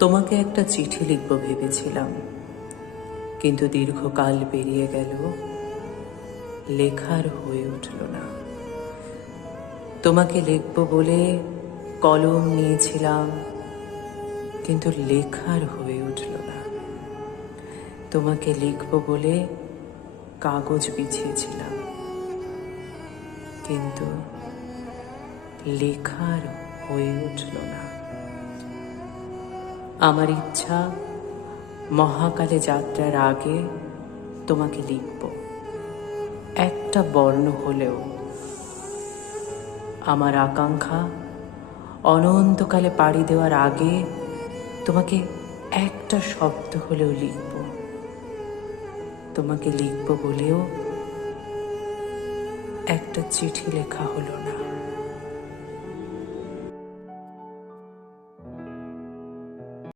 তোমাকে একটা চিঠি লিখব ভেবেছিলাম, কিন্তু দীর্ঘকাল পেরিয়ে গেল, লেখার হয়ে উঠল না। তোমাকে লিখব বলে কলম নিয়েছিলাম, কিন্তু লেখার হয়ে উঠল না। তোমাকে লিখব বলে কাগজ বিছিয়েছিলাম, কিন্তু লেখার হয়ে উঠল না। আমার ইচ্ছা মহাকালে যাত্রার আগে তোমাকে লিখব, একটা বর্ণ হলেও। আমার আকাঙ্ক্ষা অনন্তকালে পাড়ি দেওয়ার আগে তোমাকে একটা শব্দ হলেও লিখব। তোমাকে লিখব বলেও একটা চিঠি লেখা হলো না।